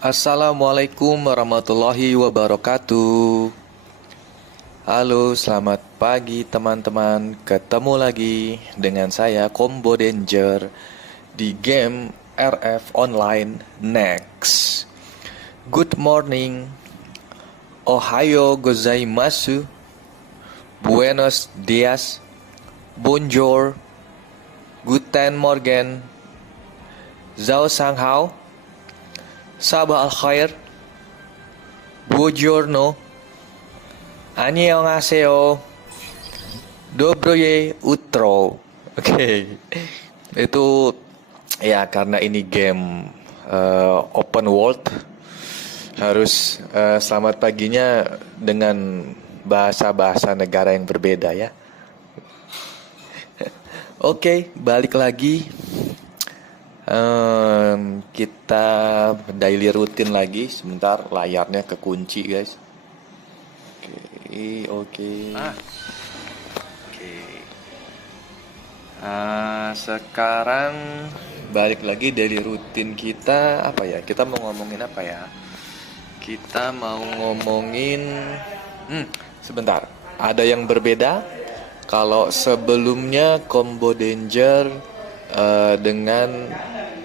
Assalamualaikum warahmatullahi wabarakatuh. Halo, selamat pagi teman-teman. Ketemu lagi dengan saya Combo Danger di game RF Online Next. Good morning. Ohayo gozaimasu. Buenos dias. Bonjour. Guten Morgen. Zhao Sanghao. Sabah al khair. Buongiorno. Annyeonghaseyo. Dobroye utro. Oke. Itu ya karena ini game open world, harus selamat paginya dengan bahasa-bahasa negara yang berbeda ya. Oke, balik lagi. Kita daily rutin lagi. Sebentar, layarnya kekunci guys. Oke. Sekarang balik lagi daily rutin kita. Apa ya? Kita mau ngomongin apa ya? Kita mau ngomongin sebentar. Ada yang berbeda. Kalau sebelumnya Combo Danger dengan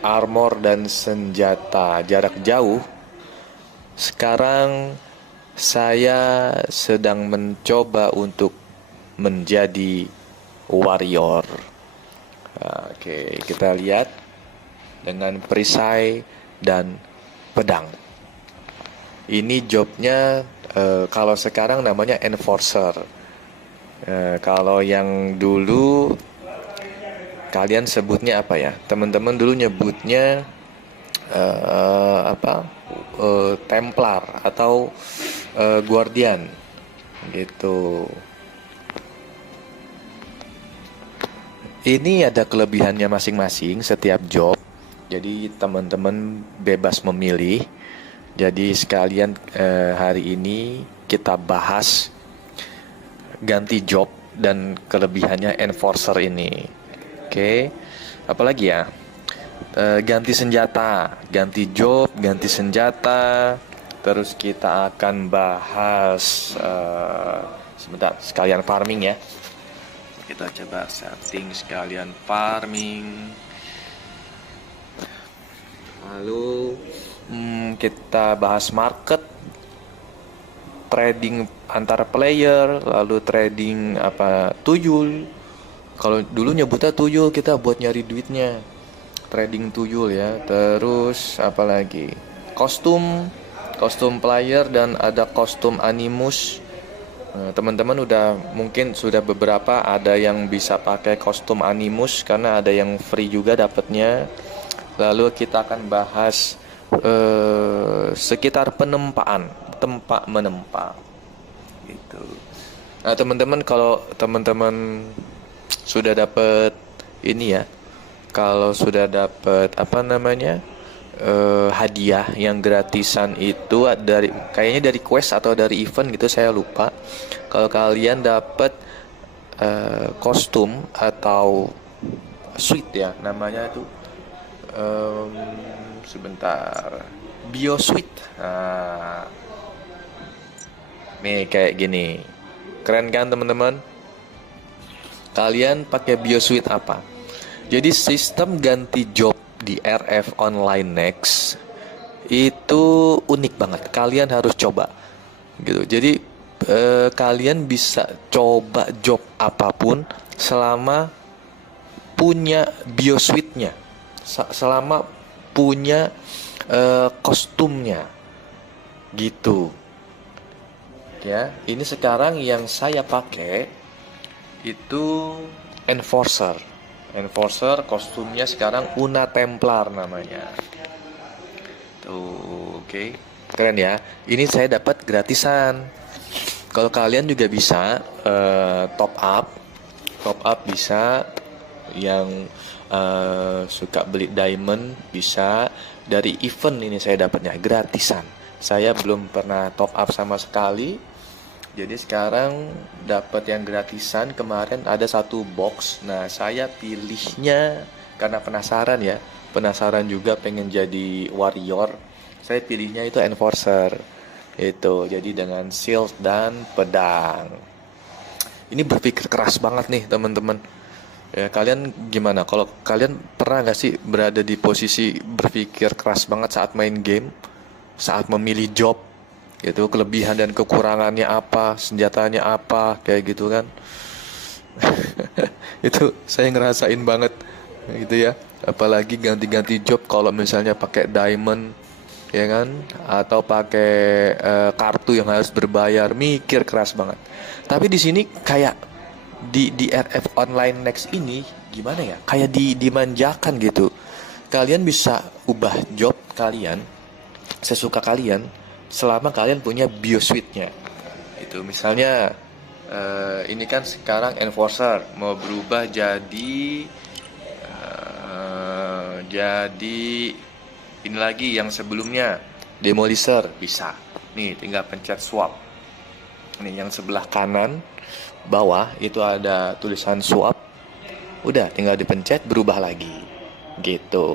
armor dan senjata jarak jauh, sekarang saya sedang mencoba untuk menjadi warrior. Oke, kita lihat dengan perisai dan pedang. Ini jobnya kalau sekarang namanya enforcer. Kalau yang dulu kalian sebutnya apa ya? Teman-teman dulu nyebutnya Templar atau Guardian gitu. Ini ada kelebihannya masing-masing setiap job. Jadi teman-teman bebas memilih. Jadi sekalian hari ini kita bahas ganti job dan kelebihannya enforcer ini. Oke, apalagi ya? Ganti senjata, ganti job, ganti senjata. Terus kita akan bahas sebentar, sekalian farming ya. Kita coba setting sekalian farming. Lalu kita bahas market, trading antara player, lalu trading tuyul. Kalau dulu nyebutnya tuyul, kita buat nyari duitnya. Trading tuyul ya. Terus apalagi? Kostum player dan ada kostum animus. Teman-teman mungkin sudah beberapa ada yang bisa pakai kostum animus karena ada yang free juga dapatnya. Lalu kita akan bahas sekitar penempaan, tempat menempa gitu. Nah, teman-teman, kalau teman-teman sudah dapat ini ya, kalau sudah dapat hadiah yang gratisan itu kayaknya dari quest atau dari event gitu, saya lupa. Kalau kalian dapat kostum atau suit ya, namanya itu sebentar, bio suit. Nah, nih kayak gini, keren kan teman-teman? Kalian pakai biosuite apa? Jadi sistem ganti job di RF Online Next itu unik banget. Kalian harus coba gitu. Jadi kalian bisa coba job apapun selama punya biosuite-nya, selama punya kostumnya gitu. Ya, ini sekarang yang saya pakai itu enforcer kostumnya sekarang Una Templar namanya tuh. Oke. Keren ya, ini saya dapat gratisan. Kalau kalian juga bisa top up bisa, yang suka beli diamond bisa. Dari event ini saya dapatnya gratisan. Saya belum pernah top up sama sekali. Jadi sekarang dapat yang gratisan. Kemarin ada satu box. Nah, saya pilihnya karena penasaran ya. Penasaran juga pengen jadi warrior. Saya pilihnya itu Enforcer. Itu jadi dengan shield dan pedang. Ini berpikir keras banget nih teman-teman. Ya, kalian gimana? Kalau kalian pernah nggak sih berada di posisi berpikir keras banget saat main game, saat memilih job, gitu, kelebihan dan kekurangannya apa, senjatanya apa, kayak gitu kan? Itu saya ngerasain banget, gitu ya. Apalagi ganti-ganti job kalau misalnya pakai diamond, ya kan? Atau pakai kartu yang harus berbayar, mikir keras banget. Tapi di sini kayak di RF Online Next ini gimana ya? Kayak dimanjakan gitu. Kalian bisa ubah job kalian sesuka kalian selama kalian punya BioSuite-nya. Itu misalnya ini kan sekarang Enforcer mau berubah jadi ini lagi yang sebelumnya Demolisher bisa. Nih tinggal pencet swap. Nih yang sebelah kanan bawah itu ada tulisan swap. Udah tinggal dipencet berubah lagi. Gitu.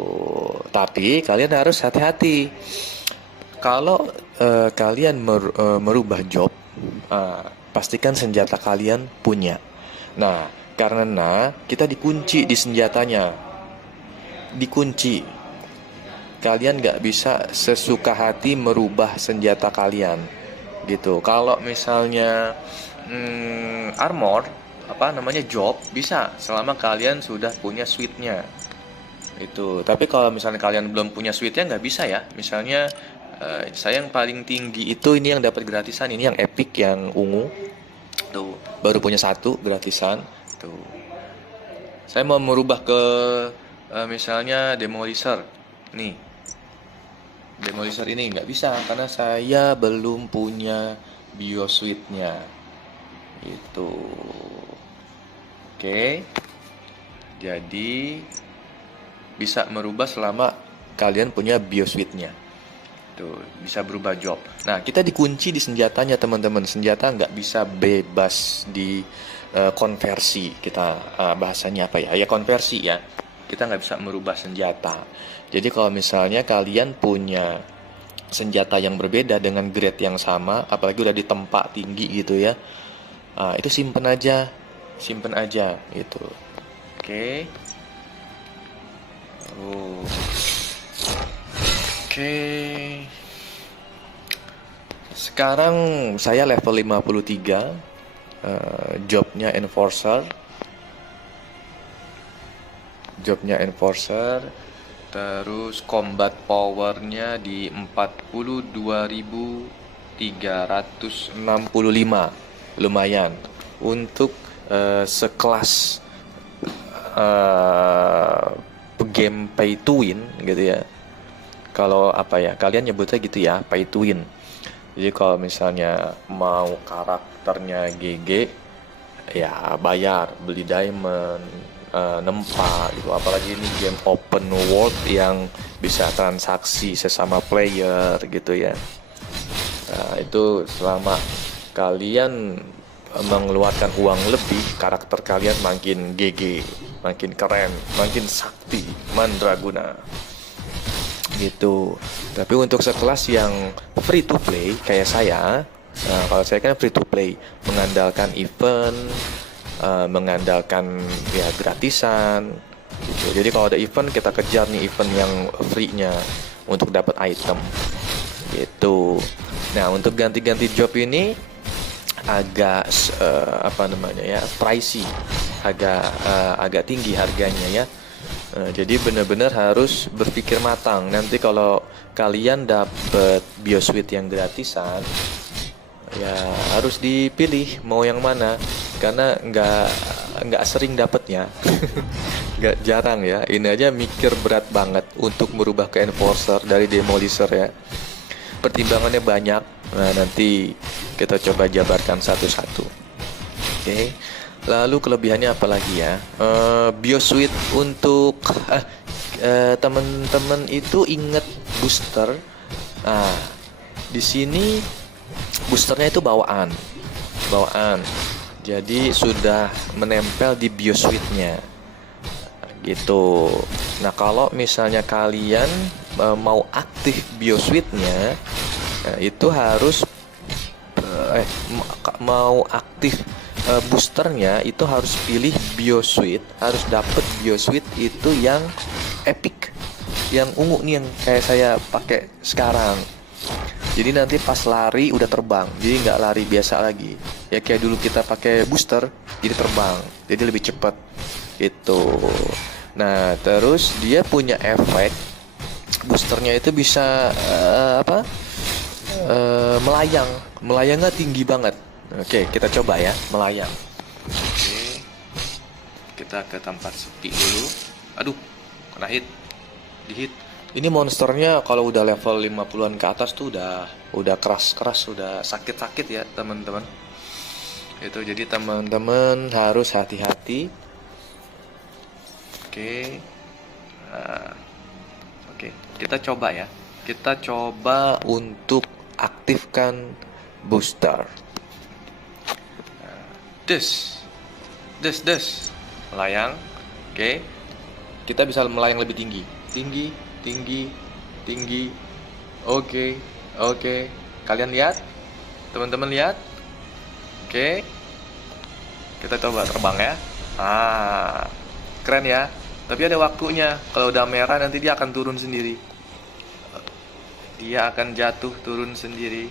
Tapi kalian harus hati-hati. Kalau kalian merubah job, pastikan senjata kalian punya. Nah, karena kita dikunci di senjatanya, dikunci. Kalian nggak bisa sesuka hati merubah senjata kalian, gitu. Kalau misalnya armor, job, bisa selama kalian sudah punya suite-nya. Itu. Tapi kalau misalnya kalian belum punya suite-nya nggak bisa ya. Misalnya saya yang paling tinggi itu ini yang dapat gratisan, ini yang epic yang ungu. Tuh, baru punya satu gratisan. Tuh. Saya mau merubah ke misalnya Demolisher. Nih. Demolisher ini nggak bisa karena saya belum punya BioSuite-nya. Itu. Oke. Jadi bisa merubah selama kalian punya BioSuite-nya. Tuh, bisa berubah job. Nah, kita dikunci di senjatanya teman-teman. Senjata nggak bisa bebas di konversi. Kita bahasanya apa ya? Ya konversi ya. Kita nggak bisa merubah senjata. Jadi kalau misalnya kalian punya senjata yang berbeda dengan grade yang sama, apalagi udah di tempat tinggi gitu ya, itu simpen aja gitu. Oke. Oke. Sekarang saya level 53, jobnya Enforcer. Terus combat powernya di 42.365. Lumayan untuk sekelas game pay to win gitu ya. Kalau kalian nyebutnya gitu ya, pay to win. Jadi kalau misalnya mau karakternya GG, ya bayar, beli diamond, nempa gitu. Apalagi ini game open world yang bisa transaksi sesama player gitu ya. Nah, itu selama kalian mengeluarkan uang lebih, karakter kalian makin GG, makin keren, makin sakti, mandraguna gitu. Tapi untuk sekelas yang free to play kayak saya, kalau saya kan free to play, mengandalkan event, mengandalkan ya gratisan gitu. Jadi kalau ada event kita kejar nih event yang free-nya untuk dapat item gitu. Nah, untuk ganti-ganti job ini agak pricey, agak tinggi harganya ya. Jadi benar-benar harus berpikir matang. Nanti kalau kalian dapat BioSuite yang gratisan, ya harus dipilih mau yang mana, karena nggak sering dapatnya. Nggak jarang ya. Ini aja mikir berat banget untuk merubah ke Enforcer dari Demolisher ya. Pertimbangannya banyak. Nah, nanti kita coba jabarkan satu-satu. Oke. Lalu kelebihannya apa lagi ya? BioSuite untuk teman-teman itu ingat booster. Nah, di sini boosternya itu bawaan. Jadi sudah menempel di BioSuite-nya. Gitu. Nah, kalau misalnya kalian mau aktif biosweetnya, itu harus mau aktif boosternya itu harus pilih biosweet, harus dapet biosweet itu yang epic, yang ungu nih, yang kayak saya pakai sekarang. Jadi nanti pas lari udah terbang, jadi nggak lari biasa lagi. Ya kayak dulu kita pakai booster, jadi terbang, jadi lebih cepat. Itu. Nah, terus dia punya efek boosternya itu bisa melayang. Melayangnya tinggi banget. Oke, kita coba ya, melayang. Oke. Kita ke tempat sepi dulu. Aduh, kena hit. Di-hit. Ini monsternya kalau udah level 50-an ke atas tuh udah keras-keras, udah sakit-sakit ya, teman-teman. Itu jadi teman-teman harus hati-hati. Oke. Oke, kita coba ya. Kita coba untuk aktifkan booster. Des. Melayang. Oke. Kita bisa melayang lebih tinggi. Tinggi. Oke. Kalian lihat? Teman-teman lihat? Oke. Kita coba terbang ya. Keren ya. Tapi ada waktunya. Kalau udah merah nanti dia akan turun sendiri. Dia akan jatuh turun sendiri.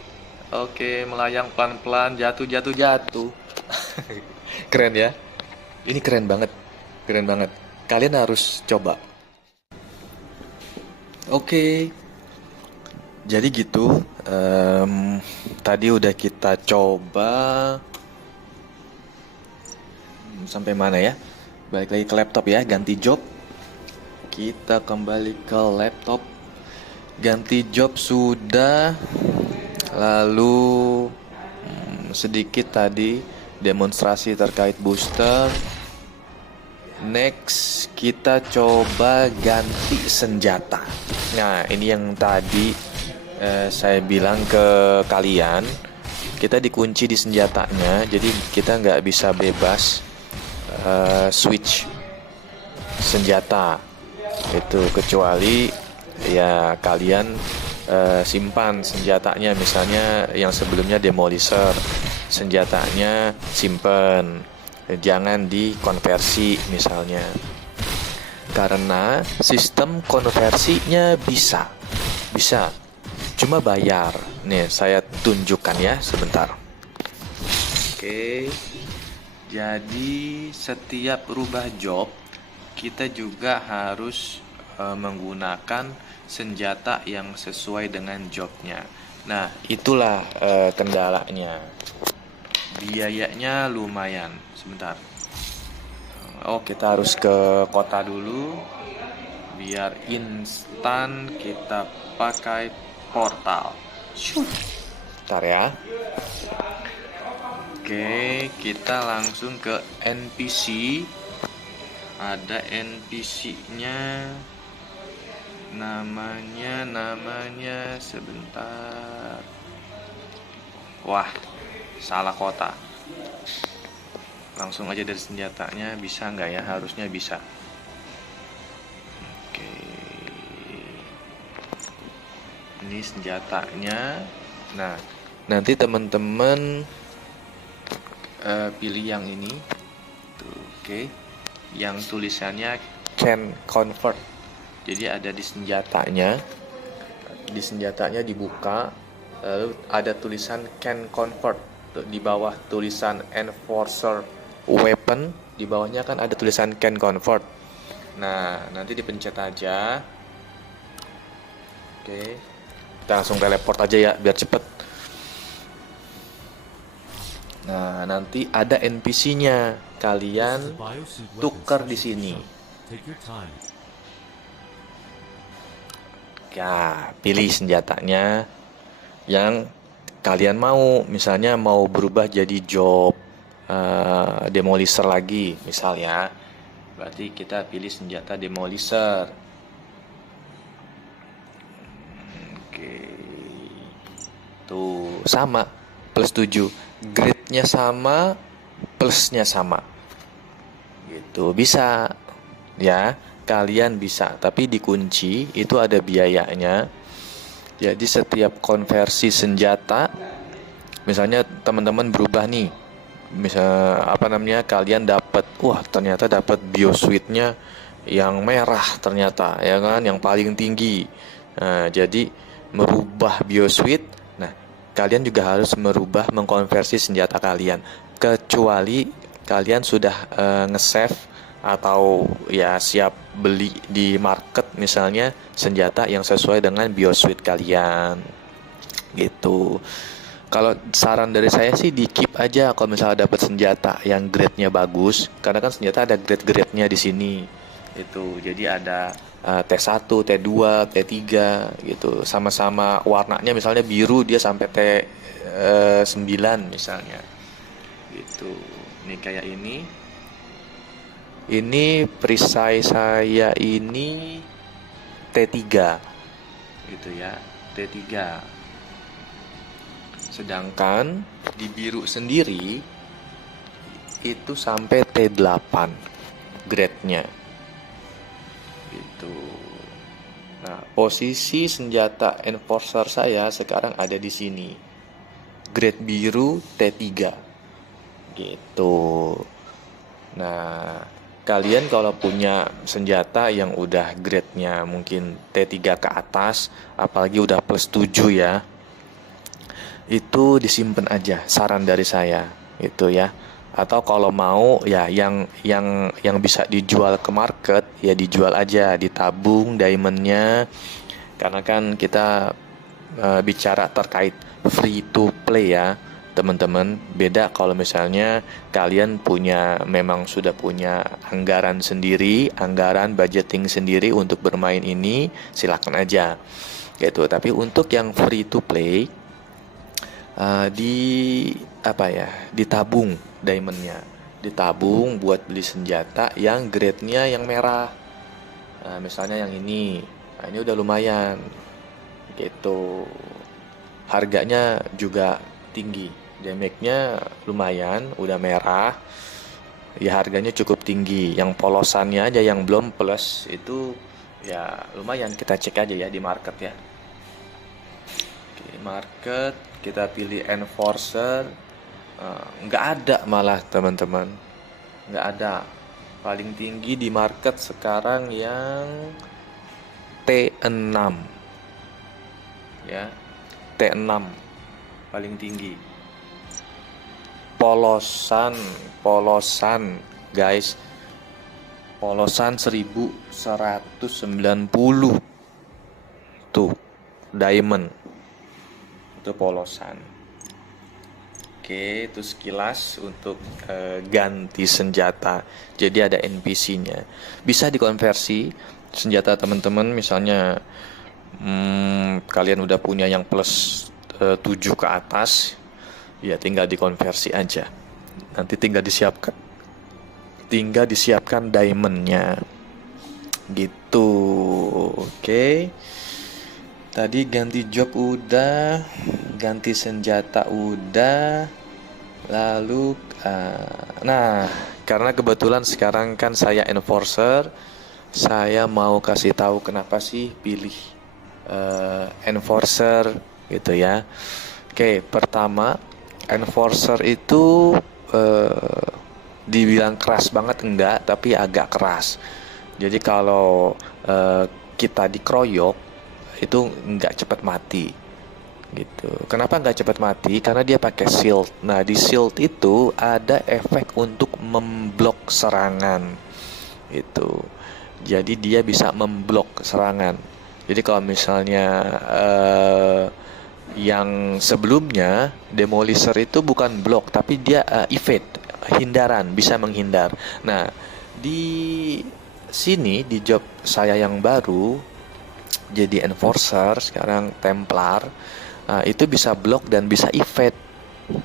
Oke, melayang pelan-pelan, jatuh. Keren ya. Ini keren banget. Kalian harus coba. Oke. Jadi gitu. Tadi udah kita coba. Sampai mana ya? Balik lagi ke laptop ya, ganti job. Kita kembali ke laptop. Ganti job sudah. Lalu sedikit tadi demonstrasi terkait booster. Next kita coba ganti senjata. Nah, ini yang tadi saya bilang ke kalian, kita dikunci di senjatanya, jadi kita nggak bisa bebas switch senjata itu, kecuali ya kalian simpan senjatanya. Misalnya yang sebelumnya Demolisher, senjatanya simpen, jangan dikonversi misalnya, karena sistem konversinya bisa cuma bayar. Nih saya tunjukkan ya sebentar. Oke, jadi setiap rubah job kita juga harus menggunakan senjata yang sesuai dengan jobnya. Nah, itulah kendalanya. Biayanya lumayan. Sebentar. Kita harus ke kota dulu. Biar instan kita pakai portal. Bentar ya. Oke, kita langsung ke NPC. Ada NPC-nya. Namanya sebentar. Wah, salah kota. Langsung aja dari senjatanya, bisa nggak ya? Harusnya bisa. Oke, ini senjatanya. Nah, nanti teman-teman pilih yang ini. Tuh, oke. Yang tulisannya can convert. Jadi ada di senjatanya. Di senjatanya dibuka, lalu ada tulisan can convert. Di bawah tulisan enforcer weapon, di bawahnya kan ada tulisan can convert. Nah, nanti dipencet aja. Oke. Kita langsung teleport aja ya biar cepet. Nah, nanti ada NPC-nya. Kalian tukar di sini. Ya, pilih senjatanya yang kalian mau. Misalnya mau berubah jadi job Demolisher lagi, misalnya. Berarti kita pilih senjata Demolisher. Oke. Tuh, sama. Plus 7. Grade-nya sama, plusnya sama. Gitu, bisa. Ya, kalian bisa, tapi dikunci itu ada biayanya. Jadi setiap konversi senjata, misalnya teman-teman berubah nih, misal apa namanya, kalian dapat, wah ternyata dapat biosuitnya yang merah ternyata, ya kan, yang paling tinggi. Nah, jadi merubah biosuit, nah kalian juga harus merubah mengkonversi senjata kalian, kecuali kalian sudah nge-save atau ya siap beli di market misalnya senjata yang sesuai dengan biosuit kalian gitu. Kalau saran dari saya sih di keep aja kalau misalnya dapat senjata yang grade-nya bagus, karena kan senjata ada grade-grade-nya di sini. Itu. Jadi ada T1, T2, T3 gitu. Sama-sama warnanya misalnya biru, dia sampai T9 misalnya. Gitu. Ini kayak ini. Ini perisai saya ini T3 gitu ya, T3. Sedangkan di biru sendiri itu sampai T8 grade-nya gitu. Nah, posisi senjata enforcer saya sekarang ada di sini. Grade biru T3 gitu. Nah, kalian kalau punya senjata yang udah grade-nya mungkin T3 ke atas, apalagi udah plus 7 ya, itu disimpan aja, saran dari saya itu ya. Atau kalau mau ya yang bisa dijual ke market ya dijual aja, ditabung diamondnya. Karena kan kita bicara terkait free to play ya teman-teman. Beda kalau misalnya kalian memang sudah punya anggaran sendiri, anggaran budgeting sendiri untuk bermain ini, silakan aja gitu. Tapi untuk yang free to play, ditabung diamondnya, ditabung buat beli senjata yang grade-nya yang merah. Misalnya yang ini, nah ini udah lumayan gitu, harganya juga tinggi, damage-nya lumayan, udah merah ya, harganya cukup tinggi. Yang polosannya aja yang belum plus itu ya lumayan, kita cek aja ya di market ya. Oke, market, kita pilih enforcer. Nggak ada malah teman-teman, nggak ada. Paling tinggi di market sekarang yang T6 ya, T6 paling tinggi. Polosan guys, polosan 1190 tuh diamond, itu polosan. Oke, itu sekilas untuk ganti senjata. Jadi ada NPC-nya, bisa dikonversi senjata teman-teman. Misalnya kalian udah punya yang plus 7 ke atas, ya tinggal dikonversi aja. Nanti tinggal disiapkan diamondnya gitu. Oke. Tadi ganti job udah, ganti senjata udah. Lalu karena kebetulan sekarang kan saya enforcer, saya mau kasih tahu kenapa sih pilih enforcer gitu ya. Oke, pertama, enforcer itu dibilang keras banget enggak, tapi agak keras. Jadi kalau kita dikeroyok itu nggak cepat mati gitu. Kenapa nggak cepat mati? Karena dia pakai shield. Nah, di shield itu ada efek untuk memblok serangan itu. Jadi dia bisa memblok serangan. Jadi kalau misalnya yang sebelumnya Demolisher itu bukan blok, tapi dia evade, hindaran, bisa menghindar. Nah, di sini di job saya yang baru jadi enforcer, sekarang Templar, itu bisa blok dan bisa evade,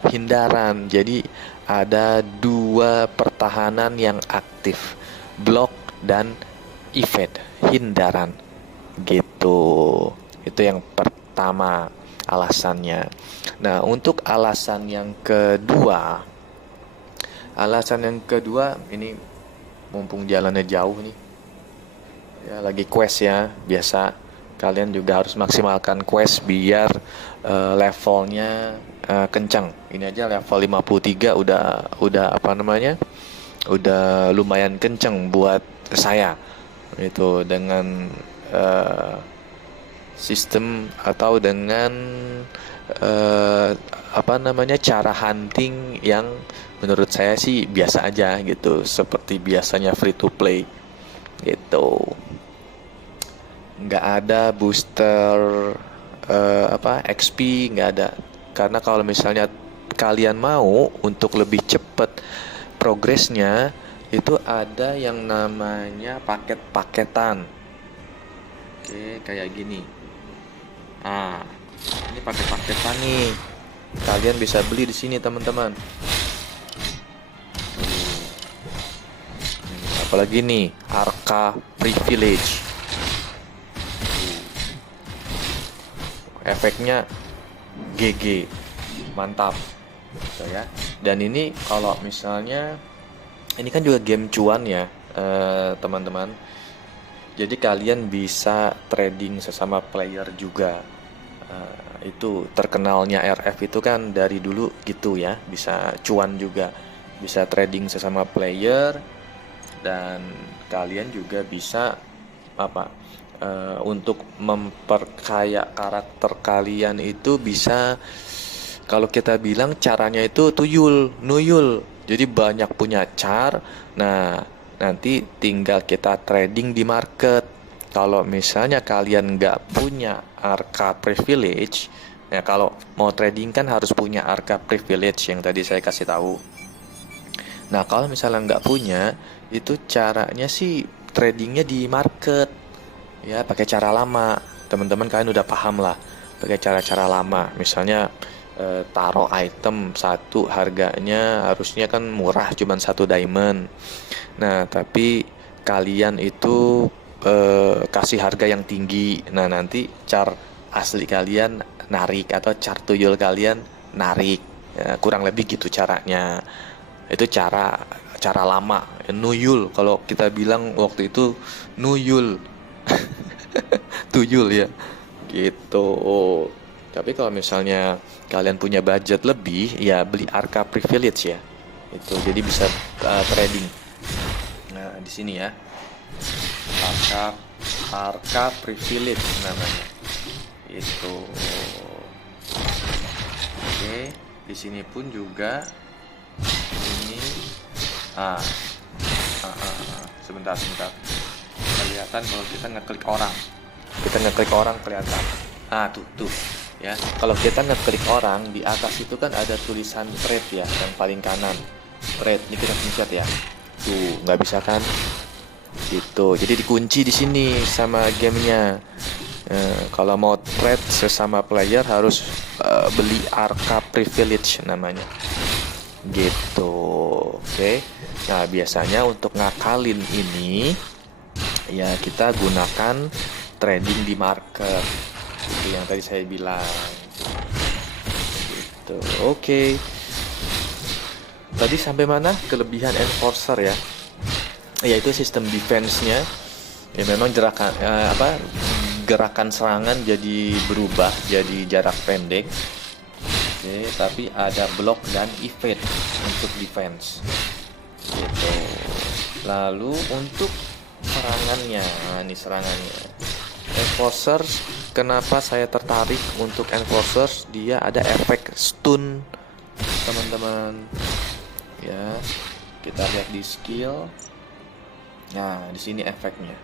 hindaran. Jadi ada 2 pertahanan yang aktif, blok dan evade, hindaran gitu. Itu yang pertama alasannya. Nah, untuk alasan yang kedua ini mumpung jalannya jauh nih, Ya, lagi quest ya, biasa kalian juga harus maksimalkan quest biar levelnya kencang. Ini aja level 53 udah apa namanya? Udah lumayan kencang buat saya. Itu dengan eh, sistem atau dengan eh, apa namanya cara hunting yang menurut saya sih biasa aja gitu, seperti biasanya free to play gitu. Nggak ada booster apa XP, nggak ada, karena kalau misalnya kalian mau untuk lebih cepat progresnya itu ada yang namanya paket-paketan. Oke, kayak gini. Ah, ini paket-paketan nih. Kalian bisa beli di sini, teman-teman. Apalagi nih, Arca Privilege. Efeknya GG. Mantap. Gitu ya. Dan ini kalau misalnya ini kan juga game cuan ya, teman-teman. Jadi kalian bisa trading sesama player juga. Itu terkenalnya RF itu kan dari dulu gitu ya, bisa cuan juga, bisa trading sesama player, dan kalian juga bisa apa untuk memperkaya karakter kalian itu bisa, kalau kita bilang caranya itu tuyul, nuyul. Jadi banyak punya char. Nah, nanti tinggal kita trading di market. Kalau misalnya kalian nggak punya Arca Privilege, ya kalau mau trading kan harus punya Arca Privilege yang tadi saya kasih tahu. Nah, kalau misalnya nggak punya, itu caranya sih tradingnya di market. Ya, pakai cara lama. Teman-teman kalian udah paham lah. Pakai cara-cara lama. Misalnya taruh item satu harganya harusnya kan murah, cuman 1 diamond. Nah, tapi kalian itu kasih harga yang tinggi. Nah, nanti char asli kalian narik atau char tuyul kalian narik. Ya, kurang lebih gitu caranya. Itu cara cara lama, nuyul kalau kita bilang waktu itu, nuyul. Tuyul ya. Gitu. Tapi kalau misalnya kalian punya budget lebih, ya beli Arca Privilege ya. Itu jadi bisa trading. Nah, di sini ya. Arca Arca Privilege namanya. Itu. Oke, di sini pun juga ini ah, sebentar sebentar. Kelihatan kalau kita ngeklik orang. Kita ngeklik orang kelihatan. Tuh ya. Kalau kita ngeklik orang, di atas itu kan ada tulisan trade ya, yang paling kanan. Trade, ini kita pencet ya. Tuh, nggak bisa kan? Gitu. Jadi dikunci di sini sama gamenya. Kalau mau trade sesama player harus beli Arca Privilege namanya. Gitu. Oke. Nah, biasanya untuk ngakalin ini ya kita gunakan trading di market. Itu yang tadi saya bilang. Gitu. Oke. Tadi sampai mana? Kelebihan enforcer ya. Yaitu sistem defense-nya. Ya memang gerakan serangan jadi berubah jadi jarak pendek. Oke, tapi ada block dan evade untuk defense. Gitu. Lalu untuk serangannya, ini serangannya. Enforcers, kenapa saya tertarik untuk Enforcers? Dia ada efek stun, teman-teman. Ya, kita lihat di skill. Nah, di sini efeknya.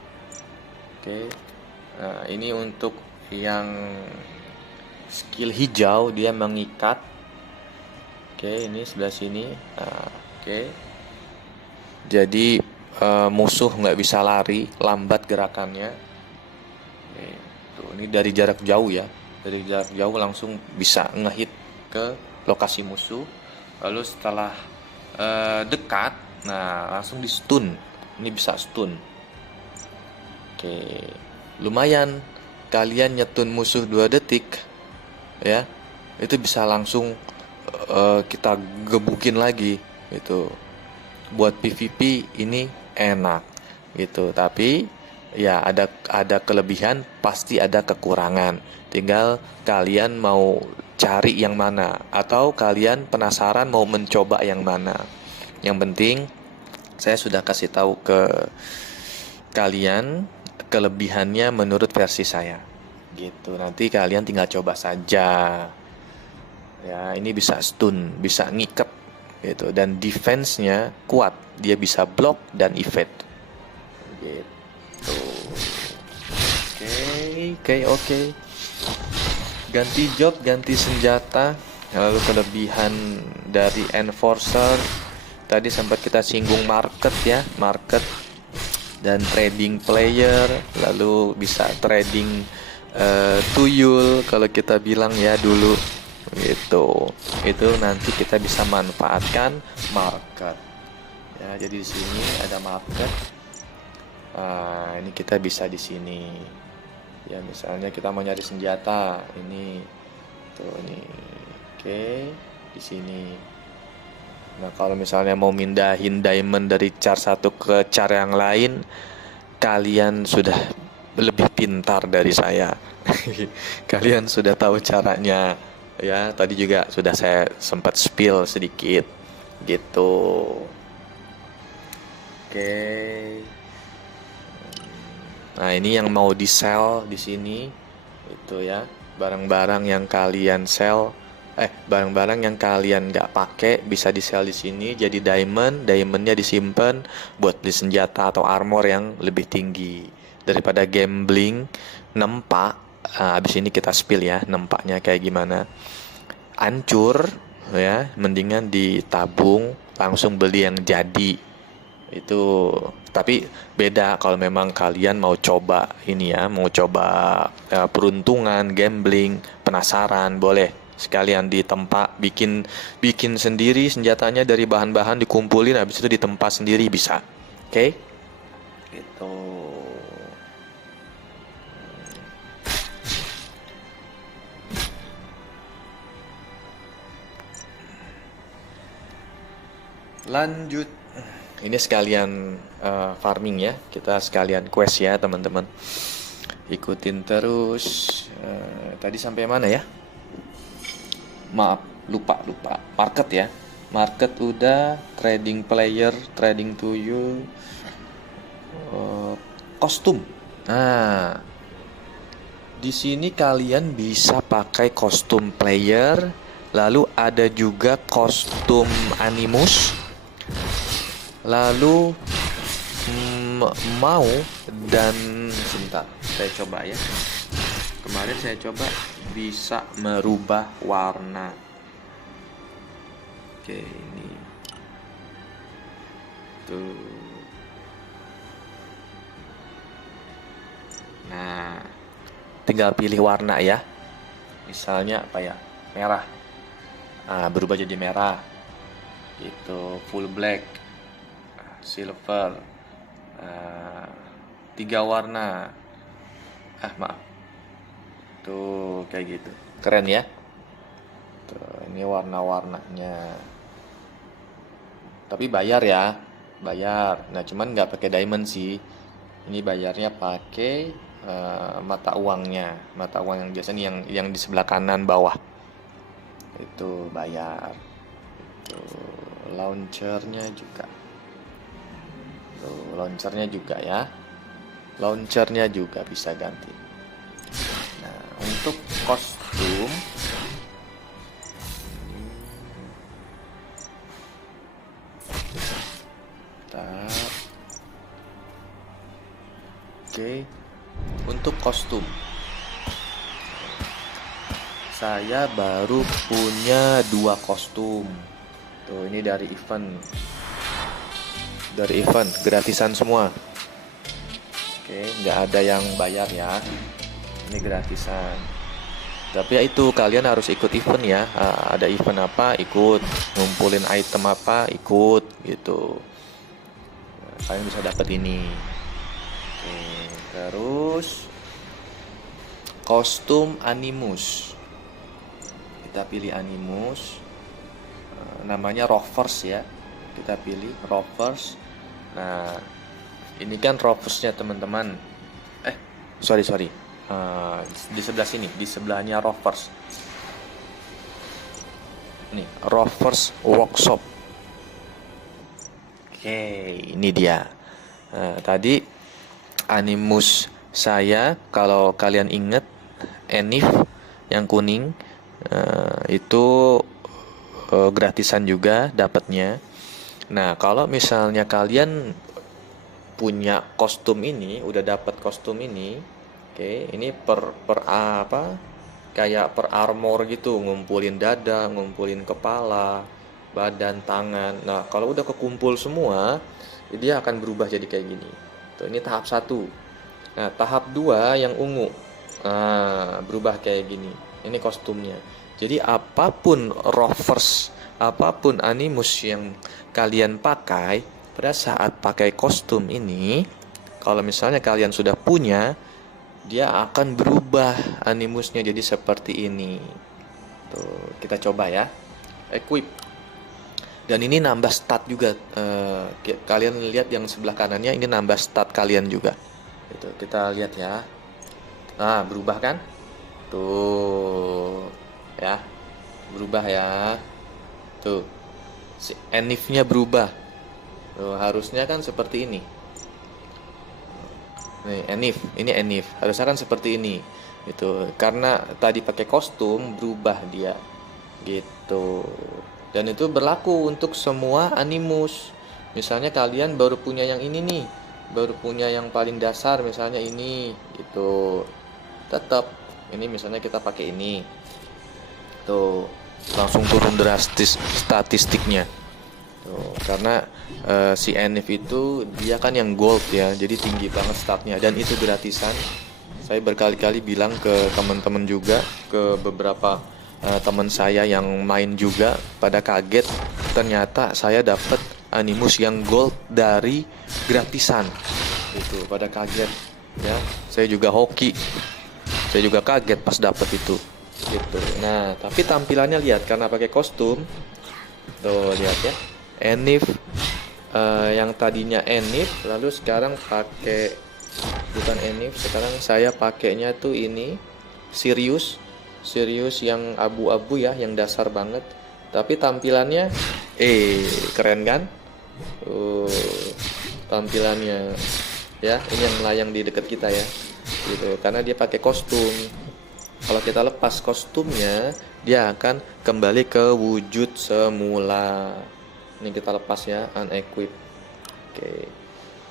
Oke. Nah, ini untuk yang skill hijau, dia mengikat. Oke, ini sebelah sini. Nah, oke. Jadi musuh nggak bisa lari, lambat gerakannya. Tuh, ini dari jarak jauh ya. Dari jarak jauh langsung bisa ngehit ke lokasi musuh. Lalu setelah dekat, nah langsung di stun. Ini bisa stun. Oke, lumayan. Kalian nyetun musuh 2 detik, ya, itu bisa langsung kita gebukin lagi. Itu buat PVP ini enak gitu. Tapi Ya, ada kelebihan, pasti ada kekurangan. Tinggal kalian mau cari yang mana atau kalian penasaran mau mencoba yang mana. Yang penting saya sudah kasih tahu ke kalian kelebihannya menurut versi saya. Gitu. Nanti kalian tinggal coba saja. Ya, ini bisa stun, bisa ngikat gitu dan defense-nya kuat. Dia bisa block dan evade. Gitu. Oke. Ganti job, ganti senjata. Lalu kelebihan dari enforcer. Tadi sempat kita singgung market ya, market dan trading player. Lalu bisa trading tuyul kalau kita bilang ya dulu. Itu nanti kita bisa manfaatkan market. Ya, jadi di sini ada market. Ini kita bisa di sini. Ya, misalnya kita mau nyari senjata, ini tuh nih. Oke, di sini. Nah, kalau misalnya mau mindahin diamond dari char satu ke char yang lain, kalian sudah lebih pintar dari saya. Kalian sudah tahu caranya. Ya, tadi juga sudah saya sempat spill sedikit gitu. Oke. Nah, ini yang mau di sell di sini itu ya, barang-barang yang kalian sell, barang-barang yang kalian nggak pakai bisa di sell di sini jadi diamondnya disimpan buat beli senjata atau armor yang lebih tinggi daripada gambling nempak. Abis ini kita spill ya nempaknya kayak gimana. Hancur ya, mendingan ditabung langsung beli yang jadi. Itu tapi beda kalau memang kalian mau coba ini ya, mau coba peruntungan, gambling, penasaran, boleh sekalian ditempa, bikin sendiri senjatanya dari bahan-bahan dikumpulin, habis itu ditempa sendiri bisa. Oke? Gitu. Lanjut. Ini sekalian farming ya, kita sekalian quest ya teman-teman. Ikutin terus. Tadi sampai mana ya? Maaf, lupa. Market ya. Market udah, trading player, trading tuyul, kostum. Nah, di sini kalian bisa pakai kostum player, lalu ada juga kostum animus. Lalu mau dan sebentar, saya coba ya. Kemarin saya coba bisa merubah warna. Oke, ini tuh. Nah, tinggal pilih warna ya. Misalnya apa ya? Merah. Berubah jadi merah. Gitu, full black, silver, 3 warna. Maaf. Tuh, kayak gitu. Keren ya? Tuh, ini warna-warnanya. Tapi bayar ya. Bayar. Nah, cuman nggak pakai diamond sih. Ini bayarnya pakai mata uangnya. Mata uang yang biasa nih yang di sebelah kanan bawah. Itu bayar. Tuh, launchernya juga. Tuh, launchernya juga ya. Launchernya juga bisa ganti. Nah, untuk kostum Oke. Untuk kostum saya baru punya 2 kostum. Tuh, ini dari event. Gratisan semua. Oke, nggak ada yang bayar ya. Ini gratisan. Tapi ya itu, kalian harus ikut event ya. Ada event apa, ikut. Ngumpulin item apa, ikut gitu. Nah, kalian bisa dapat ini. Oke, terus kostum animus. Kita pilih animus. Namanya Rovers ya. Kita pilih Rovers. Nah, ini kan Roversnya teman-teman. sorry. Di sebelah sini, di sebelahnya Rovers. Nih, Rovers Workshop. Oke, ini dia. Tadi Animus saya, kalau kalian inget, Enif yang kuning, itu gratisan juga dapatnya. Nah, kalau misalnya kalian punya kostum ini, udah dapat kostum ini, oke, ini per apa? Kayak per armor gitu, ngumpulin dada, ngumpulin kepala, badan, tangan. Nah, kalau udah kekumpul semua, dia akan berubah jadi kayak gini. Tuh, ini tahap 1. Nah, tahap 2 yang ungu. Nah, berubah kayak gini. Ini kostumnya. Jadi apapun rovers, apapun animus yang kalian pakai, pada saat pakai kostum ini, kalau misalnya kalian sudah punya, dia akan berubah animusnya jadi seperti ini. Tuh, kita coba ya. Equip. Dan ini nambah stat juga. Kalian lihat yang sebelah kanannya, ini nambah stat kalian juga. Itu kita lihat ya. Nah, berubah kan? Tuh. Ya. Berubah ya. Tuh. Si enifnya berubah. Tuh, harusnya kan seperti ini. Nih, enif, ini enif. Harusnya kan seperti ini. Itu karena tadi pakai kostum berubah dia. Gitu. Dan itu berlaku untuk semua animus. Misalnya kalian baru punya yang ini nih, baru punya yang paling dasar misalnya ini gitu. Tetap ini misalnya kita pakai ini. Tuh, langsung turun drastis statistiknya. Tuh, karena si Enif itu dia kan yang gold ya, jadi tinggi banget statnya dan itu gratisan. Saya berkali-kali bilang ke teman-teman juga, ke beberapa teman saya yang main juga, pada kaget ternyata saya dapat animus yang gold dari gratisan. Itu pada kaget ya. Saya juga hoki. Saya juga kaget pas dapat itu. Gitu. Nah, tapi tampilannya lihat karena pakai kostum. Tuh, lihat ya. Enif yang tadinya Enif lalu sekarang pakai bukan Enif, sekarang saya pakainya tuh ini Sirius yang abu-abu ya, yang dasar banget. Tapi tampilannya keren kan? Tampilannya ya, ini yang melayang di dekat kita ya. Gitu, karena dia pakai kostum. Kalau kita lepas kostumnya, dia akan kembali ke wujud semula. Ini kita lepas ya, unequip. Oke.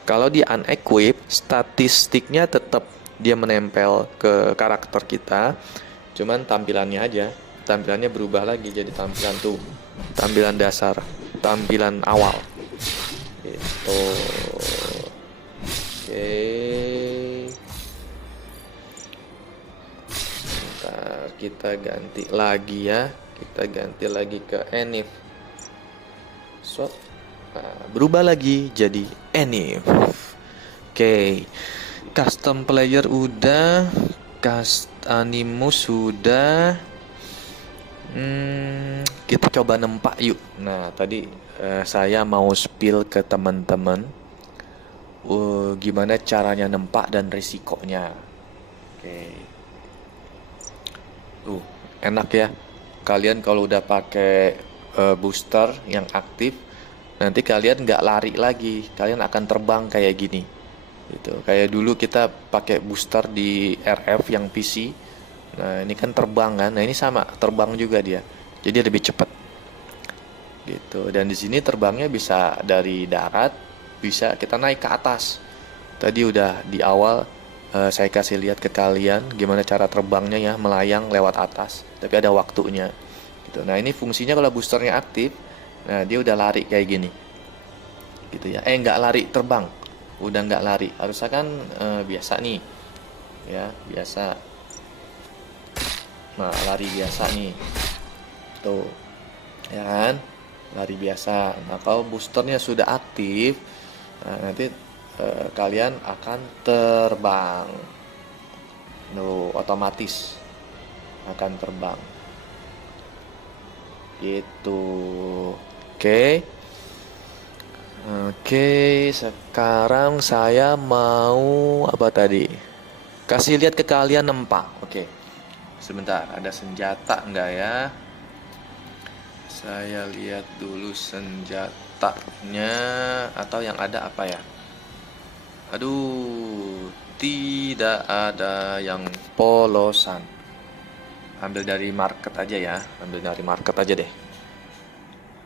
Kalau di unequip, statistiknya tetap dia menempel ke karakter kita. Cuman tampilannya aja, tampilannya berubah lagi jadi tampilan tuh, tampilan dasar, tampilan awal. Gitu. Oke. Bentar, kita ganti lagi ya. Kita ganti lagi ke Enif. Berubah lagi jadi Enif. Oke. Custom player udah, animus sudah. Kita coba nempak yuk. Nah, tadi saya mau spill ke teman-teman gimana caranya nempak dan risikonya. Oke. Enak ya. Kalian kalau udah pakai booster yang aktif, nanti kalian nggak lari lagi, kalian akan terbang kayak gini. Gitu. Kayak dulu kita pakai booster di RF yang PC. Nah, ini kan terbang kan. Nah, ini sama, terbang juga dia. Jadi lebih cepat. Gitu. Dan di sini terbangnya bisa dari darat, bisa kita naik ke atas. Tadi udah di awal saya kasih lihat ke kalian gimana cara terbangnya ya, melayang lewat atas. Tapi ada waktunya. Gitu. Nah, ini fungsinya kalau boosternya aktif, nah dia udah lari kayak gini. Gitu ya. Nggak lari, terbang. Udah nggak lari. Harusnya kan biasa nih. Ya, biasa. Nah, lari biasa nih. Tuh. Ya kan? Lari biasa. Nah, kalau boosternya sudah aktif, nah, nanti kalian akan terbang. Otomatis akan terbang. Gitu. Oke, sekarang saya mau apa tadi? Kasih lihat ke kalian nempak. Oke. Sebentar, ada senjata nggak ya? Saya lihat dulu senjatanya, atau yang ada apa ya? Aduh, tidak ada yang polosan. Ambil dari market aja ya. Ambil dari market aja deh.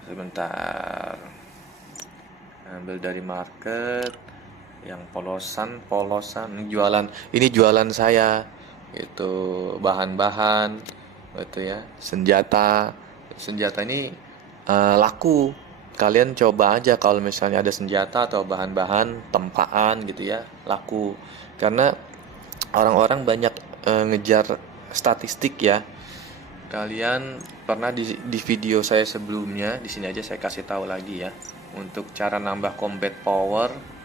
Sebentar. Ambil dari market yang polosan ini jualan saya, itu bahan-bahan gitu ya, senjata ini laku. Kalian coba aja kalau misalnya ada senjata atau bahan-bahan tempaan gitu ya, laku. Karena orang-orang banyak ngejar statistik ya. Kalian pernah di video saya sebelumnya, di sini aja saya kasih tahu lagi ya. Untuk cara nambah combat power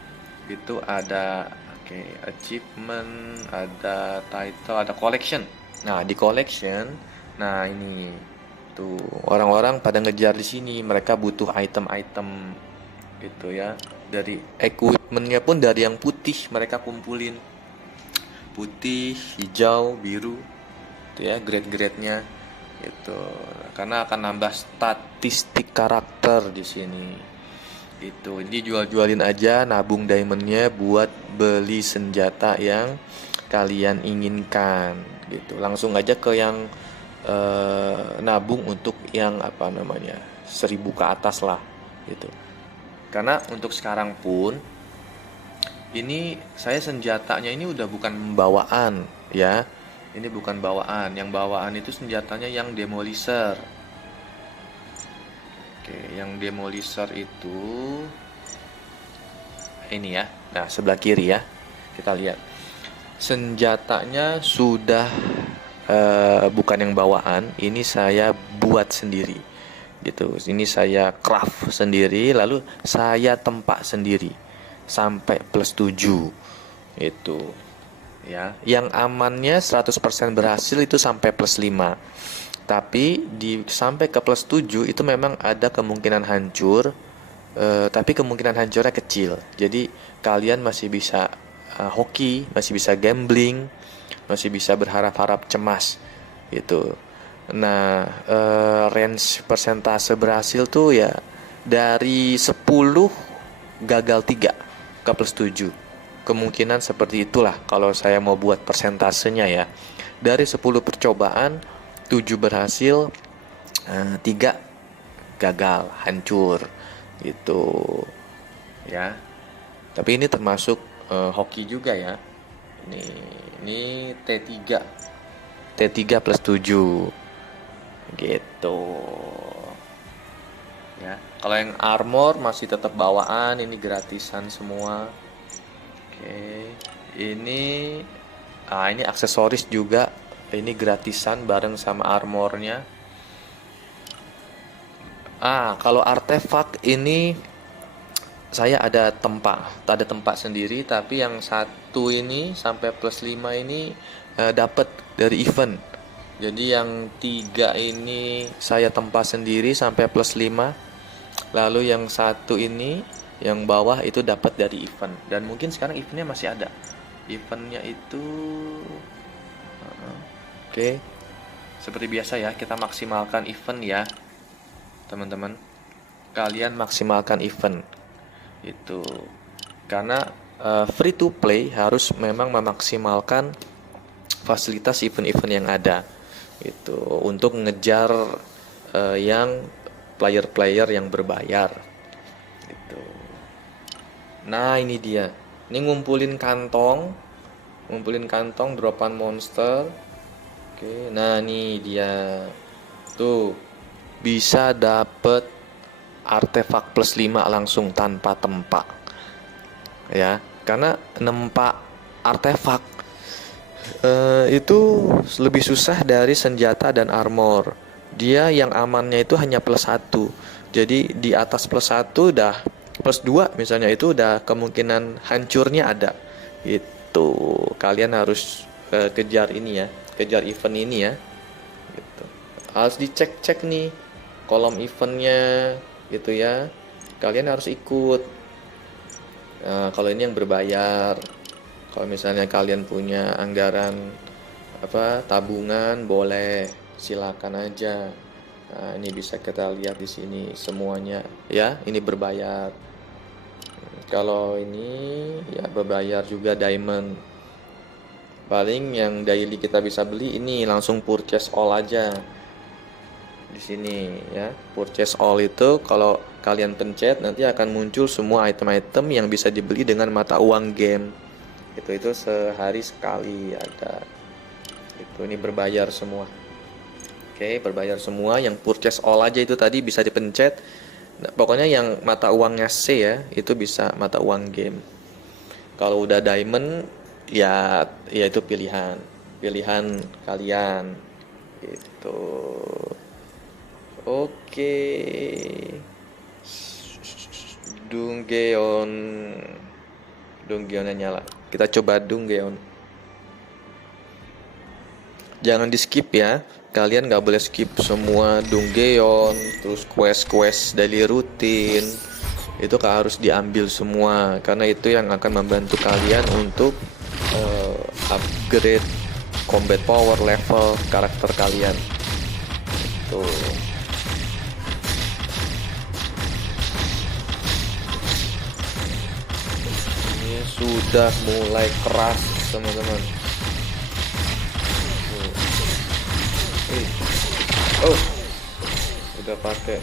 itu ada achievement, ada title, ada collection. Nah, di collection, nah ini tuh orang-orang pada ngejar di sini, mereka butuh item-item gitu ya. Dari equipmentnya pun dari yang putih mereka kumpulin. Putih, hijau, biru. Itu ya grade-grade-nya gitu. Karena akan nambah statistik karakter di sini. Itu ini jual-jualin aja, nabung diamondnya buat beli senjata yang kalian inginkan gitu. Langsung aja ke yang nabung untuk yang 1000 ke atas lah gitu. Karena untuk sekarang pun ini saya senjatanya ini udah bukan bawaan ya. Ini bukan bawaan, yang bawaan itu senjatanya yang demolisher. Oke, yang demolisher itu ini ya. Nah, sebelah kiri ya. Kita lihat. Senjatanya sudah bukan yang bawaan, ini saya buat sendiri. Gitu. Ini saya craft sendiri, lalu saya tempa sendiri sampai plus 7. Itu. Ya, yang amannya 100% berhasil itu sampai plus 5. Tapi sampai ke plus 7 itu memang ada kemungkinan hancur, tapi kemungkinan hancurnya kecil. Jadi kalian masih bisa hoki, masih bisa gambling, masih bisa berharap-harap cemas gitu. Nah, range persentase berhasil tuh ya dari 10 gagal 3 ke plus 7. Kemungkinan seperti itulah kalau saya mau buat persentasenya ya. Dari 10 percobaan 7 berhasil, 3 gagal, hancur gitu ya. Tapi ini termasuk hoki juga ya. Ini T3 plus 7 gitu ya. Kalau yang armor masih tetap bawaan, ini gratisan semua. Oke, ini aksesoris juga, ini gratisan bareng sama armornya. Kalau artefak ini saya ada tempat sendiri, tapi yang satu ini sampai plus 5 ini dapat dari event. Jadi yang 3 ini saya tempat sendiri sampai plus 5. Lalu yang satu ini yang bawah itu dapat dari event, dan mungkin sekarang eventnya masih ada. Eventnya itu oke. Seperti biasa ya, kita maksimalkan event ya teman-teman. Kalian maksimalkan event itu, karena free to play harus memang memaksimalkan fasilitas event-event yang ada itu untuk ngejar yang player-player yang berbayar gitu. Nah, ini dia. Ini ngumpulin kantong dropan monster. Oke, nah ini dia. Tuh, bisa dapet artefak plus 5 langsung tanpa tempa. Ya, karena nempa artefak itu lebih susah dari senjata dan armor. Dia yang amannya itu hanya plus 1. Jadi di atas plus 1 udah plus 2 misalnya, itu udah kemungkinan hancurnya ada. Itu kalian harus kejar ini ya, kejar event ini ya. Gitu. Harus dicek-cek nih kolom eventnya gitu ya. Kalian harus ikut. Nah, kalau ini yang berbayar Kalau misalnya kalian punya anggaran apa tabungan, boleh silakan aja. Nah, ini bisa kita lihat di sini semuanya ya, ini berbayar. Kalau ini ya berbayar juga diamond. Paling yang daily kita bisa beli ini langsung purchase all aja. Di sini ya, purchase all itu kalau kalian pencet nanti akan muncul semua item-item yang bisa dibeli dengan mata uang game. Itu sehari sekali ada. Ini berbayar semua. Oke, berbayar semua. Yang purchase all aja itu tadi bisa dipencet. Nah, pokoknya yang mata uangnya C ya, itu bisa mata uang game. Kalau udah diamond ya itu pilihan kalian gitu. Oke. Dunggeon. Dunggeonnya nyala. Kita coba Dunggeon. Jangan di skip ya. Kalian nggak boleh skip semua Dunggeon, terus quest-quest daily rutin. Itu harus diambil semua karena itu yang akan membantu kalian untuk upgrade combat power level karakter kalian. Tuh. Ini sudah mulai keras, teman-teman. Oh, udah pakai.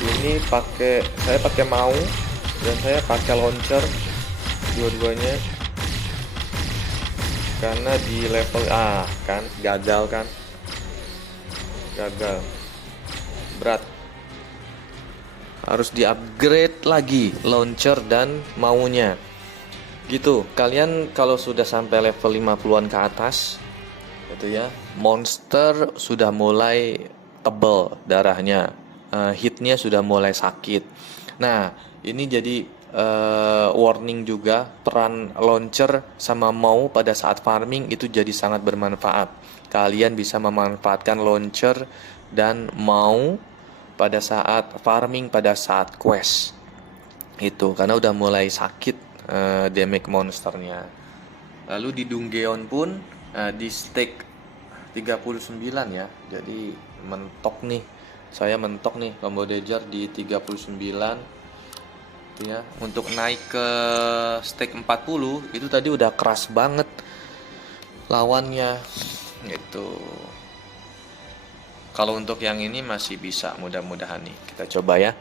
Ini saya pakai mau dan saya pakai launcher dua-duanya karena di level kan gagal berat, harus di upgrade lagi launcher dan maunya gitu. Kalian kalau sudah sampai level 50-an ke atas gitu ya, monster sudah mulai tebel darahnya, hitnya sudah mulai sakit. Nah ini jadi warning juga, peran launcher sama mau pada saat farming itu jadi sangat bermanfaat. Kalian bisa memanfaatkan launcher dan mau pada saat farming, pada saat quest itu, karena udah mulai sakit damage monsternya. Lalu di Dunggeon pun di stake 39 ya, jadi mentok nih, saya mentok nih combo danger di 39 ya. Untuk naik ke stake 40 itu tadi udah keras banget lawannya gitu. Kalau untuk yang ini masih bisa, mudah-mudahan nih kita coba ya,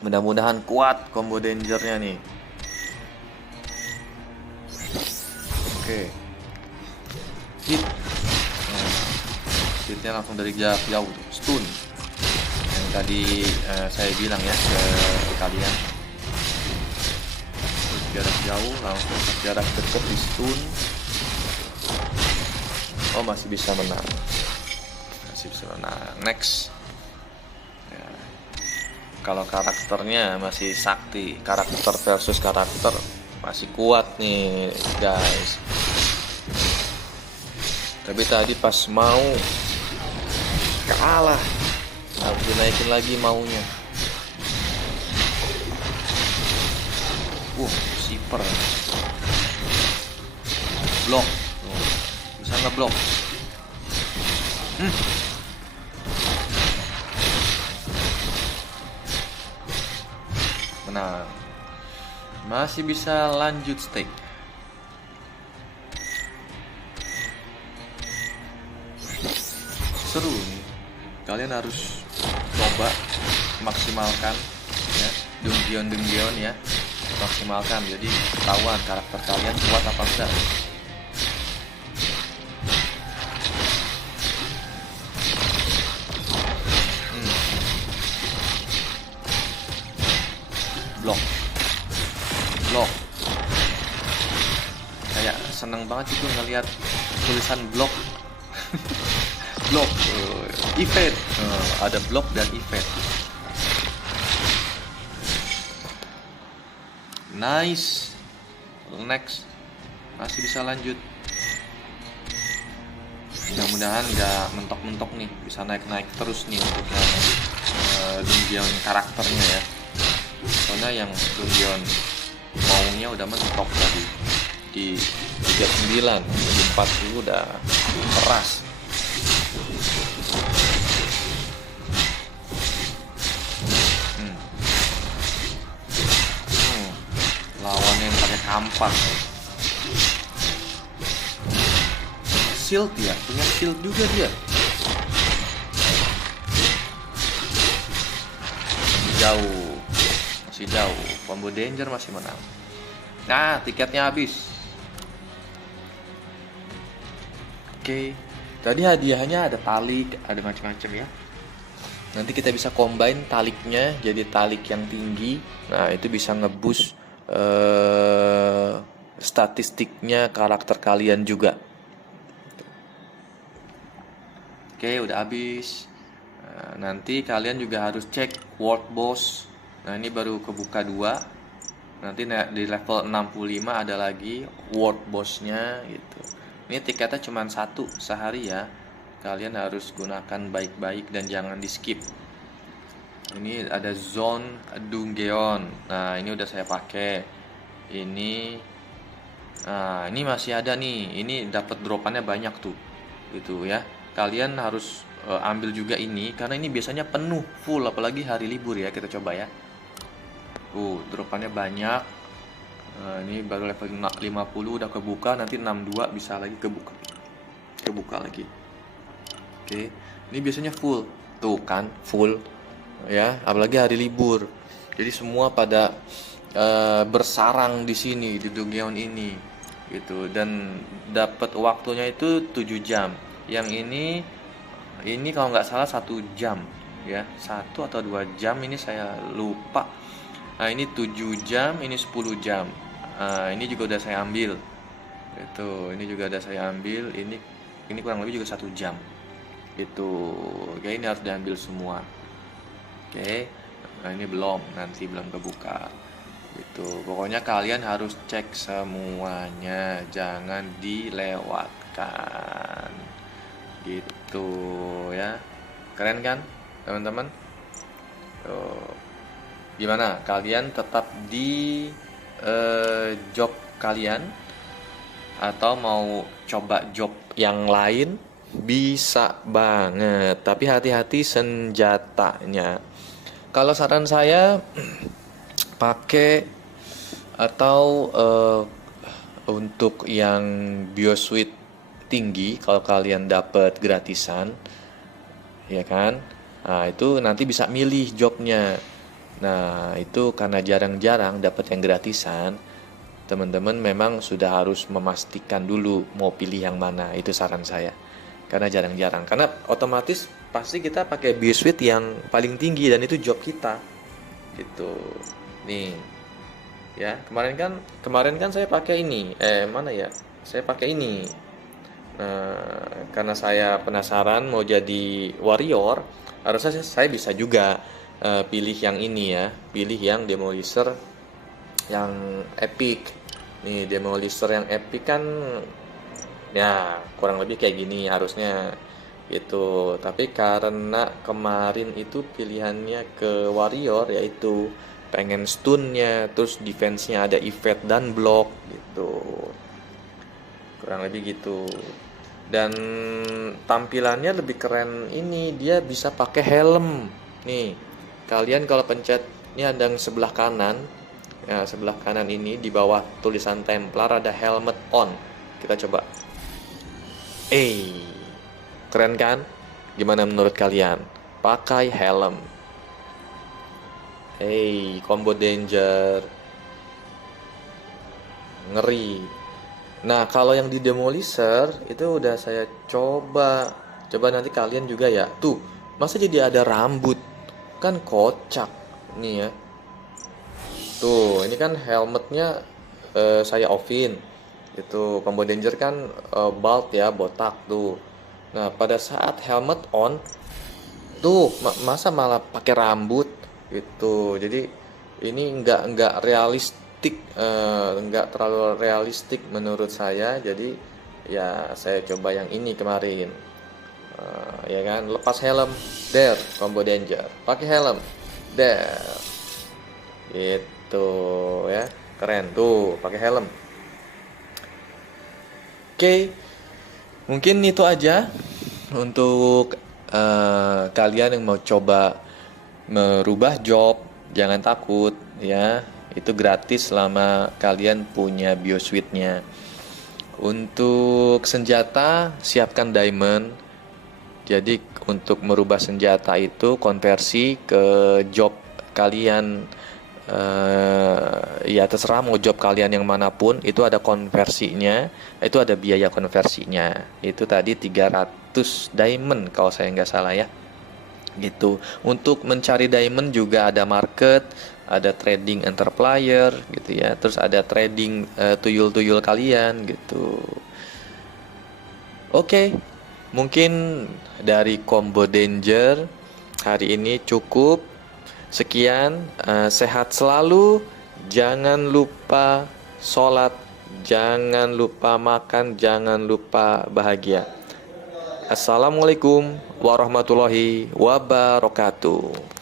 mudah-mudahan kuat combo dangernya nih. Oke. Hit. Hitnya langsung dari jarak jauh tuh, stun. Yang tadi saya bilang ya ke kalian. Terus jarak jauh langsung jarak dekat di stun. Oh, masih bisa menang. Next. Ya. Kalau karakternya masih sakti, karakter versus karakter masih kuat nih guys. Tapi tadi pas mau kalah, harus dinaikin lagi maunya. Super blok, bisa ngeblok. Menang, masih bisa lanjut stake. Seru nih, kalian harus coba maksimalkan ya, Dunggeon ya, maksimalkan, jadi ketahuan karakter kalian kuat apa enggak. Blok kayak seneng banget itu ngelihat tulisan blok. Blok event, ada blok dan event. Nice. Next, masih bisa lanjut. Mudah-mudahan nggak mentok-mentok nih, bisa naik-naik terus nih untuk yang Dunggeon karakternya ya. Soalnya Karena yang Dungeon maunya udah mentok tadi di 39, di 40 udah keras. Lawan yang pakai kampak. Shield ya, punya shield juga dia. Jauh, masih jauh. Combo danger masih menang. Nah, tiketnya habis. Oke, tadi hadiahnya ada talik, ada macam-macam ya. Nanti kita bisa combine taliknya jadi talik yang tinggi. Nah, itu bisa ngeboost statistiknya karakter kalian juga. Oke, udah habis. Nanti kalian juga harus cek world boss. Nah, ini baru kebuka 2. Nanti di level 65 ada lagi world bossnya gitu. Ini tiketnya cuma 1 sehari ya. Kalian harus gunakan baik-baik dan jangan di skip. Ini ada zone Dungeon. Nah, ini udah saya pakai. Ini masih ada nih. Ini dapat dropannya banyak tuh. Gitu ya. Kalian harus ambil juga ini karena ini biasanya penuh full, apalagi hari libur ya. Kita coba ya. Dropannya banyak. Ini baru level 50 udah kebuka, nanti 62 bisa lagi kebuka lagi. Oke. Ini biasanya full. Tuh kan, full. Ya, apalagi hari libur. Jadi semua pada bersarang di sini di Dungeon ini gitu, dan dapat waktunya itu 7 jam. Yang ini kalau nggak salah 1 jam ya, 1 atau 2 jam, ini saya lupa. Nah, ini 7 jam, ini 10 jam. Ini juga udah saya ambil. Ini juga udah saya ambil. Ini kurang lebih juga 1 jam. Oke, ini harus diambil semua. Oke. Nah, ini nanti belum kebuka. Pokoknya kalian harus cek semuanya, jangan dilewatkan. Gitu ya. Keren kan, teman-teman? Gimana? Kalian tetap di job kalian atau mau coba job yang lain? Bisa banget, tapi hati-hati senjatanya. Kalau saran saya pakai atau untuk yang biosuit tinggi, kalau kalian dapat gratisan ya kan, nah itu nanti bisa milih jobnya. Nah, itu karena jarang-jarang dapat yang gratisan, teman-teman memang sudah harus memastikan dulu mau pilih yang mana. Itu saran saya, karena jarang-jarang, karena otomatis pasti kita pakai biosuit yang paling tinggi dan itu job kita gitu. Nih ya, kemarin kan saya pakai ini, mana ya, saya pakai ini. Karena saya penasaran mau jadi warrior, harusnya saya bisa juga pilih yang ini ya, pilih yang demolisher yang epic. Nih, demolisher yang epic kan ya kurang lebih kayak gini harusnya gitu. Tapi karena kemarin itu pilihannya ke warrior, yaitu pengen stunnya, terus defense-nya ada evade dan block gitu, kurang lebih gitu. Dan tampilannya lebih keren, ini dia bisa pakai helm. Nih, kalian kalau pencet ini ada yang sebelah kanan ya, sebelah kanan ini di bawah tulisan Templar ada helmet on. Kita coba. Keren kan? Gimana menurut kalian? Pakai helm. Combo danger. Ngeri. Nah, kalau yang di demolisher itu udah saya coba. Coba nanti kalian juga ya. Tuh, masa jadi ada rambut? Kan kocak. Nih ya. Tuh, ini kan helmetnya saya offin. Itu combo danger kan bald ya, botak tuh. Nah, pada saat helmet on tuh masa malah pakai rambut gitu. Jadi ini nggak realistik, nggak terlalu realistik menurut saya. Jadi ya saya coba yang ini kemarin. Ya kan, lepas helm, combo danger. Pakai helm, Gitu ya. Keren tuh, pakai helm. Oke, mungkin itu aja untuk kalian yang mau coba merubah job. Jangan takut ya. Itu gratis selama kalian punya BioSuite-nya. Untuk senjata, siapkan diamond. Jadi untuk merubah senjata itu konversi ke job kalian, ya terserah mau job kalian yang manapun itu ada konversinya, itu ada biaya konversinya. Itu tadi 300 diamond kalau saya nggak salah ya. Gitu. Untuk mencari diamond juga ada market, ada trading enter player gitu ya. Terus ada trading tuyul-tuyul kalian gitu. Oke, mungkin dari Combo Danger hari ini cukup. Sekian, sehat selalu. Jangan lupa sholat, jangan lupa makan, jangan lupa bahagia. Assalamualaikum warahmatullahi wabarakatuh.